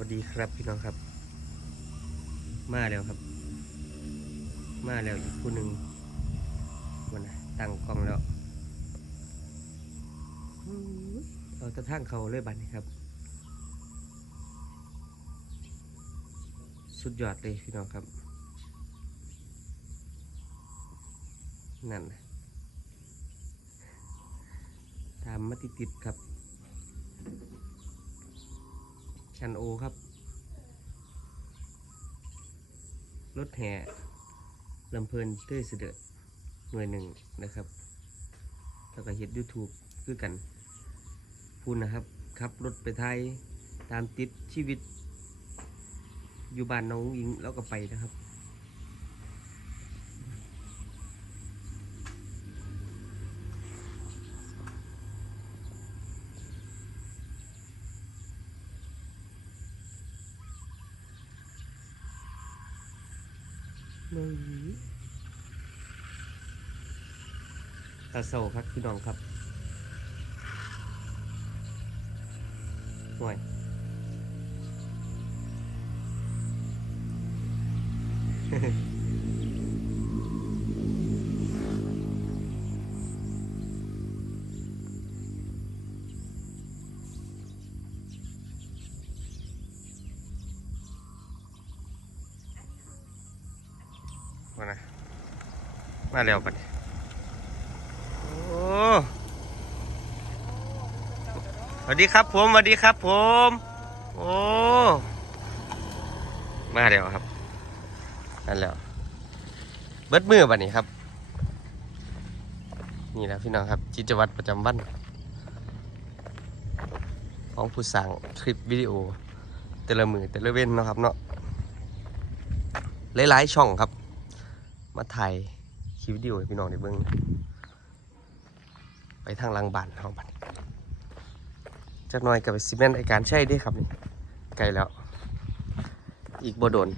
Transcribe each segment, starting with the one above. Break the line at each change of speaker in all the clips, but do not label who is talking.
วัสดีครับพี่น้องครับ มาแล้วครับ มาแล้วอีกผู้หนึ่งวันนะตั้งกล้องแล้วเอาแตะทั้งเขาเลยบัดนี้ครับ สุดยอดเลยพี่น้องครับ นั่นนะตามมาติดๆครับ ชันโอครับ รถแห่ลำเพลินเต้ยเสด็จหน่วยหนึ่งนะครับ แล้วก็เห็ดยูทูบคือกันพูนนะครับขับรถไปไทยตามติดชีวิต อยู่บ้านน้องอิงแล้วก็ไปนะครับ ไม่ตาโซครับพี่น้องครับห่วยเฮ้ มาแล้วปัดนี้โอ้สวัสดีครับผมสวัสดีครับผม โอ้ มาแล้วครับนั่นแล้ว เบิดมือบัดนี้ครับ นี่นะพี่น้องครับจิตวัตรประจำวันของผู้สั่งคลิปวิดีโอ แต่ละมือแต่ละเว้นนะครับเนาะหลายๆช่องครับ มาถ่าย คลิปวิดีโอให้พี่น้องได้เบิ่งไปทางลังบ้านเฮาบันจักหน่อยกับซิเมนต์ไอการใช้เด้ครับนี่ไกลแล้ว อีกบ่โดน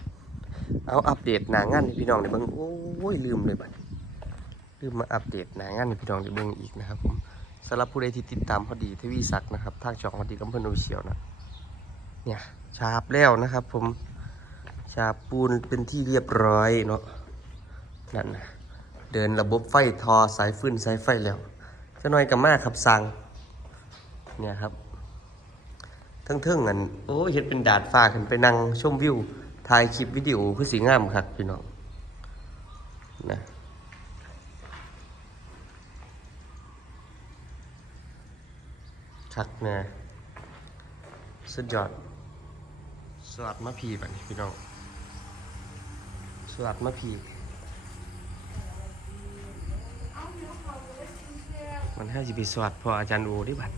เอาอัปเดตหนางานให้พี่น้องได้เบิ่งโอ้ยลืมเลยบัดลืมมาอัปเดตหนางานให้พี่น้องได้เบิ่งอีกนะครับผมสำหรับผู้ใดที่ติดตามพอดีทวีศักดิ์นะครับทางช่องพอดีลำเพิ่นโอเชียลนะเนี่ยชาบแล้วนะครับผมชาปูนเป็นที่เรียบร้อยเนาะนั่นนะ เดินระบบไฟทอสายฟื้นสายไฟแล้วจะน้อยกับมากครับสั่งเนี่ยครับทั้งเทิงๆอันโอ้ยเห็นเป็นดาดฟ้าขึ้นไปนั่งชมวิวถ่ายคลิปวิดีโอคือสีงามครับพี่น้องนะคักเนี่ยสุดยอดสวัสดมาพีบันี้พี่น้องสวัสดมาพี มันให้จะไปสวัสดพออาจารย์โอได้บัด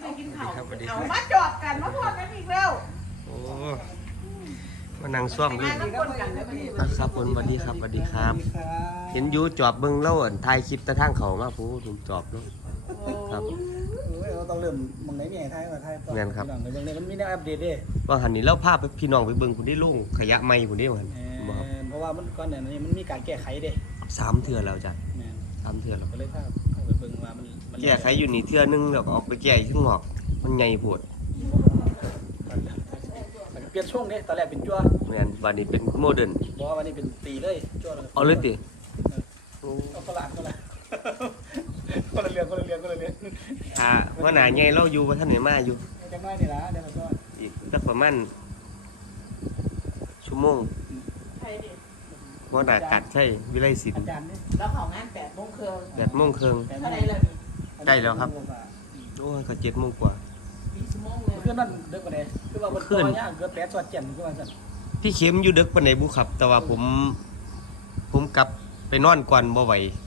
ไปกินข้าว
ครับสวัสดีค
เอา
รับ
มาจอดกันมาพอกันอีกแล้ว
โอ้มานั่งซ่อมด้วย
น้ำคนกันเลย
ครับผมสวัสดีครับสวัสดีครับ เห็นอยูจอบเบิ้งเล่าอ่นถ่ายคลิปแตะทางเขามาผู้ผมจอบเนาะครับ
เอ้ยเรา ต้องเริ่มมึงไหนมีไอ้ไทยมาไทยต่อ
แม่นครับ
พี่องเดี๋ยวนี้มันมีแนวอัปเดตเด้
ว่าหันนี้เล่าภาพไปพี่น้องไปเบิ้งคุณได้ลุงขยะไม่คุณได้เหมือน
เออ
บอกครับ
เพราะว่ามันก่อนเนี่ยนี่มันมีการแก้ไขเด้
สามเทือแล้วจ้ะ
แม่น
สามเทือแล้ว
ก็เลยพาพาไปเบิ่งว่ามันมัน
แก้ไขอยู่นี่เทือนึงแล้วก็ออกไปแก้อีกข้างนอกมันใหญ่โพด
มันเปลี่ยนช่วงเด้ตอนแรกเป็นจั่ว
แม่นวันนี้เป็นโมเดิร์น
บอกว่าวันนี้เป็นตีเลยจั่วเลย
เอาเลยติโอ้
เอาคนละอันคนละ คนละเรื่องคนละเรื่องคนละเรื่อง
ถ้าว่าหนาใหญ่เราอยู่ว่าท่านไหนมาอยู่
จังน้อยนี่ล่ะเดี๋ยวเราก็
อีกสักประมาณชั่วโมง
ใครดิ
ว่าหนากัดใช่วิไลศิล
อา
ป์
จารย์นี่
แล้วของงานแปดโมงครึ่ง
แปดโมงครึ่ง
แปดโม
เท่างไหรเลย
ใกล้แล้วครับ โอ้ยก็เจ็ดโมงกว่า
มีชั่วโมงเลย
เพื่อนนั่นเด็กกว่าเด้คือว่ามัน
ขึ้
ตัวนยากเกิดแปดสอดเจ็ดคือว่าซั่น
พี่เข็มอยู่ดึกปานไหนบุครับ แต่ว่าผม ผมกลับไปนอนก่อนบ่ไหว
อืม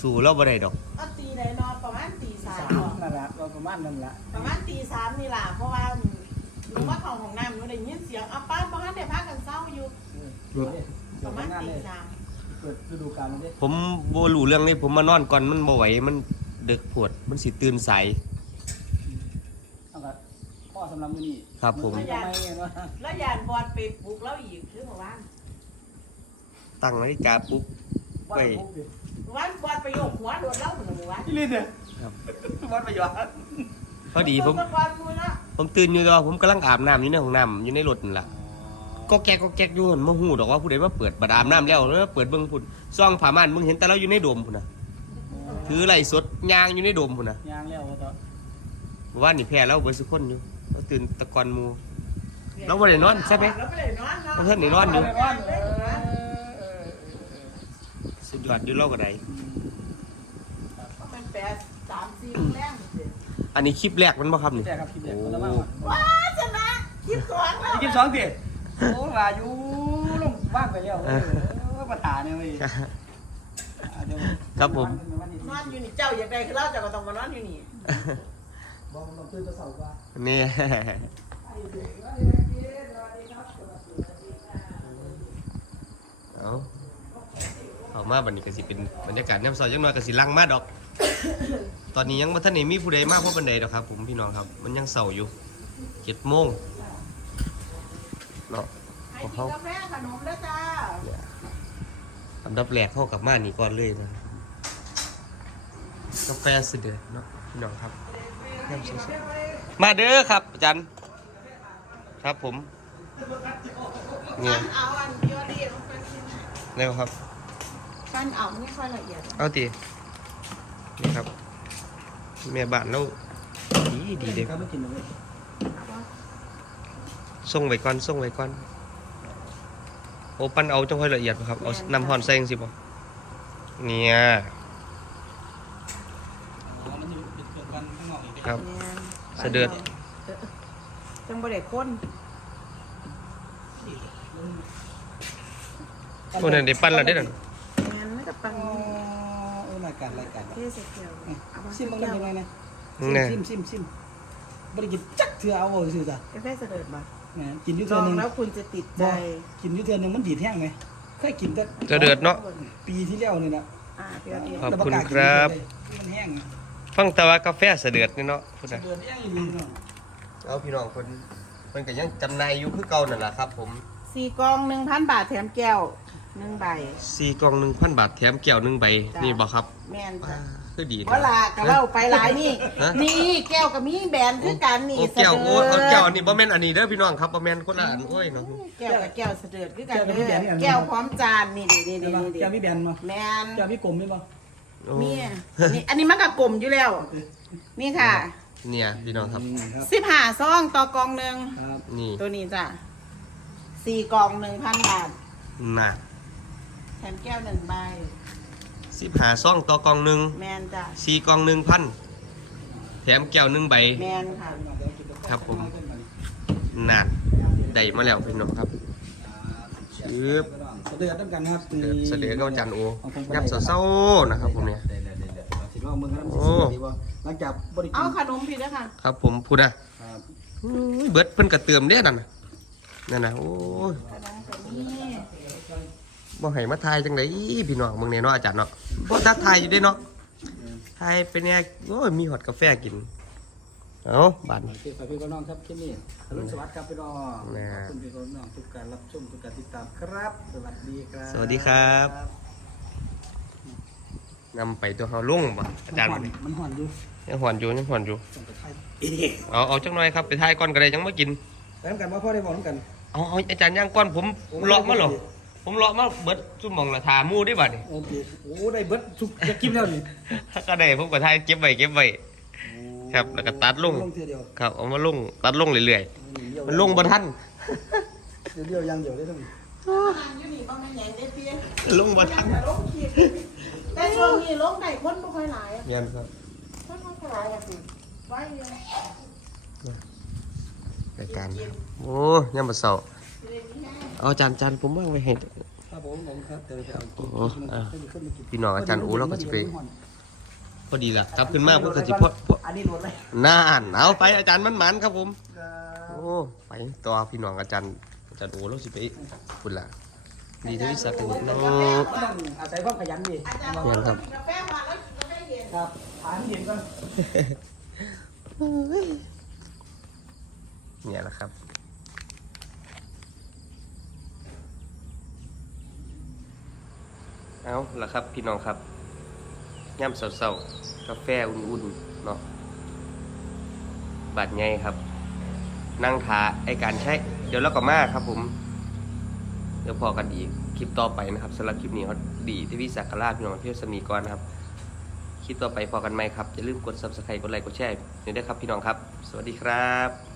สู่เราบ่ได้ดอก
ก็ตีได้นอนประมาณตีสาม
สาม
ก่อน
นั่นล่ะก็ประมาณนั้นล่ะ
ประมาณตีสามนี่ล่ะเพราะว่าหนูว่าของของน้ำหนูได้ยินเสียงเอาป้าบ้านเดี๋ยวพากันเศร้าอยู่
เออ
ป
เดี๋ยว
ระมาณ
งาน
ตี
เลย
สาม
เปิดฤดูกาลแล้วเด้
ผมบ่รู้เรื่องนี้ผมมานอนก่อนมันบ่ไหวมันดึกปวดมันสิตื่นสาย
เอาละพ่อสำหรับมื้อนี้
ครับผม
นทำไมเนาะ
แล้วยานบอลไปปลุกแล้วอีกคือเมื่อวาน
ตั้งนาฬิกาปุ๊บ
ว่า
ไป
ปุ๊บดิ
อืมู่บ้านบอดประโยคหัวโดนเล่าเหมือนหมู่บ้าน
ที่ลิ้นเนี่ย
ครับ
วัดประโยชน์
พอดีผม
บอดมูนะ
ผมตื่นอยู่แตว่าผมกำลังอาบน้ำอยู่ในห้องน้ำอยู่ในรถนั่นล่ะก็แก๊กก็แก๊กอยู่หั่นมาหูดอกว่าผู้ใดมาเปิดบัดอาบน้ำแล้วแล้วเปิดเบิ่งพุ่นซ่องผ้าม่านมึงเห็นแต่เราอยู่ในโดมพุ่นน่ะถือไหลสดยางอยู่ในโดมพุ่นน่ะ
ยางแล้วต่อ
ว่านี่แพ้แล้วเบิดสุกคนอยู่เราตื่นตะกอนหมู เราบ่ได้นอนใช่ไหม
เราไม่ได้นอนเนาะ
เราเพิ่นได้นอนอยู่
เออเออ
สุดยอดอยู่เล่าก็ได้
เขาเป็นแปดสามสี่แรงสิ
อันนี้คลิปแรกมันบ่ครับนี่
แต่ครับคลิปแรก
โอ้
คนละมาก
ว้าชนะคิดสองแล้ว
คลิปสองดิโอ้ว่าอยู่ลงว่างไปแล้วเออปัญหาเนี่ยเว้ย
ครับผม
นอนอยู่นี่เจ้าอยากได้คือเราเจ้าก็ต้องมานอนอยู่นี่
บอกเราตื่นจะเสาร์ว่า
นี่ เอาเอา มาบัดนี้ก็สิเป็นบรรยากาศน้ำซอยจังน้อยก็สิลังมาดอก ตอนนี้ยังบ่ทันได้มีผู้ใดมาเพราะบันไดดอกครับผมพี่น้องครับ มันยังเสาอยู่เจ็ดโมงเนาะ
ให้กินกาแฟขนมแล้วจ้า
อันดับแรกเข้ากับมานี่ก่อนเลยนะกาแฟสุดเด็ดเนาะพี่น้องครับน้ำสดๆมาเด้อครับอาจารย์ครับผมเนี่ย
ปั้นเอาอันเดียวดีมันเป็นชิ้น
เร็วครับ
ปั้นเอาไม่ค่อยละเอียด
เอาตีนี่ครับ แม่บ้านเราดีดีเด็ก
ครับไม่กินเลย
ส่งไว้ก่อนส่งไว้ก่อนโอ้ปั้นเอาจังค่อยละเอียดบ่ครับ เอาน้ำห่อนใส่จังสิบ่เนี่ย
อ๋อมันจะเป็นเกิดกันข้างนอกอีก
ครับ
เนี่ย
สะเดือด
จังบ่ได้ข้น
โอ้นั่นได้ปั้นแล้วได้อนั่น
งานไม่กับปั้น
อ๋อเออรายการรายการ
เทใส่เกลียวเอามา
ซิมมัน
เกลี
เป็
ย
น
ว
ยังไงนะ
นี่
ซิมซิมซิมบริกินจักเถื่อเอาเอาซื่อจ้ะ
กาแฟเสด็จมา
แหมกินอยุ่
ล
เถื่อ
อง
หนึง
แล้วคุณจะติดใจ
บ่กินอยุ่เถื่อหนึงมันดีดแห้งไหมเคยกินแต่
จะเดือดเนาะ
ปีที่แล้วนี่นะ
อ่าเดี๋ยวเดี๋ยว
ขอบ
แต่
คุณ
กล้ากิน
ครับ
มันแห้ง
ฟังแต่ว่ากาแฟเสดือดนี่เนาะพุ่น
เดื
น่ะ
อดแห้งอยู่เนาะ
เอาพี่น้องคนเพิ่นก็ยังจำหน่ายอยู่คือเก่านั่นล่ะครับ ผม
สี่กองหนึ่งพันบาทแถมแก้ว หนึ่งใบ
4กล่อง1,000บาทแถมแก้วหนึ่งใบ
จ้ะ
นี่บ่ครับ
แม่น
ว้า
จ้ะ
คือดี
เพราะลากับเราไปหลายนี่
ฮะ
นี่แก้วกับมีแบรนด์คือกันนี่
โอ้แก้วโอ้เอาแก้วอันนี้บ่แม่นอันนี้เด้อพี่น้องครับบ่แม่นคนละอันโอ้ยเนาะ
แก้วกับแก้วเสด็จคือกันเด้อแก้วพร้อมจานนี่นี่นี่
เดี๋ยว
นี่
มา
นี่
แกมีแบนมา
แม่น
แกมีกลมไหมบ่
โอ้
มีอะนี่อันนี้มันกับกลมอยู่แล้ว นี่ค่ะ
เนี่ยพี่น้องครับ
นี่ครับ
สิบห้าซองต่อกองหนึ่ง
ครับ
นี่
ตัวนี้จ้ะสี่กองหนึ่งพันบาท
น่ะ
แถมแก้วหนึ่งใบ
15ซองต่อกล่องหนึง
แมนจ้ะ
4กล่อง1,000แถมแก้วหนึ่งใบ
แมนค่ะ
ครับผมน่ะได้มาแล้วพี่น้องครับชืบ
เสด็จต้องกันครับ
เดือดเสด็จก็จันโอยับเศร้าๆนะครับผมเนี่ย
สิว่ามึงครับ
โอ้
ดีบ่หลังจากบริกิ
เอา
น
ขนมผิดแล้วค่ะ
ครับผมพูดนะครับอุ้ยเบิดเพิ่นกระเติมเด้นั่นน่ะนั่นน่ะโอ้ย
ขนมกั บนี่
บ่ให้มาทายจังไดพี่น้องมึงเนี่ยเนาะอาจารย์เนาะบ่ทักทายอยู่เด้เนาะทายเป็นแน่โอ้ยมีฮอตกาแฟกินเอาบาดนี้
โอเคฝากพี่น้องครับคลิปนี้อรุณสวัสดิ์ครับพี่น้อง
นะ
ขอบคุณพี่น้องทุกการรับชมทุกการติดตามครับ สวัสดีครับ
สวัสดีครับนำไปตัวเฮาลงบ่อาจารย์
มั
บ่
น
นี่
มันห่อนอยู่
ยังหอนอยู่ยังหอนอยู่
ต้องไปไทยเอ๊ะ
เอาเอาจักหน่อยครับไปทายก่อนก็ได้ยังมากิน
ไปทำกันว่าพ่อได้บอกกัน
เอาเอาอาจารย์ย่างก้อนผมเลาะมาเหรอ ผมเลาะมาเบิดซุ่มหมองละทาหมู่ได้บัดนี่
โอเคโอ้ได้เบิดทุกจะกินแล้วนี่
ก็ได้ผมก็ทายเก็บไว้เก็บไว้ครับแล้วก็ตัดลง
ลงเทียเดียว
ครับเอามาลงตัดลงเรื่อยๆมันลงบ่ทัน
เดียวเดียวยังเดียวได้ทั้งนี้
นั่งอยู่นี่บ้างไม่ใหญ่ได้เพียง
ลงบ่ทัน
ลงขีดแต่ช่วงนี้ลงไหนคนไม่ค่อยหลายอะ
เมียนครับ
คนไม่ค่อยหลายอะสิไว้เยอะ
รายการโอ้ยามมื้อเช้า เอาอาจารย์อาจารย์ผมวางไว้ให้
ครับผมผมครับเดี๋ยวจะเอา
โอ้อะพี่น้องอาจารย์อู๋เราก็สิไปพอดีล่ะกลับขึ้นมาเพิ่นก็สิพอพอ
อันนี้โดนเลย
น่านเอาไปอาจารย์มันหมันครับผม
ครับ
โอ้ไปต่อพี่น้องอาจารย์อาจารย์โอ้เราสิไปพุ่นล่ะดีทวิศักดิ์กันเนาะ
ต้องอาศัยความขยันดิ
อาจารย์บอกว่าต้องกินกาแฟมาแล้วกินกาแฟเย็น
ครับอ่านเห็นก่อน
เนี่ยแหละครับ เอาละครับ พี่น้องครับย่ำเศร้าๆกาแฟอุ่นๆเนาะบัดไงครับ นั่งทาไอการใช้ เดี๋ยวเราก็มาครับ ผม เดี๋ยวพอกันอีกคลิปต่อไปนะครับสำหรับคลิปนี้เขาดีที่พี่สักการาพี่น้องเพี่อสมีก่อนนะครับคลิปต่อไปพอกันไหมครับอย่าลืมกด subscribe กดไลค์กดแชร์นี่ด้วยครับ พี่น้องครับ สวัสดีครับ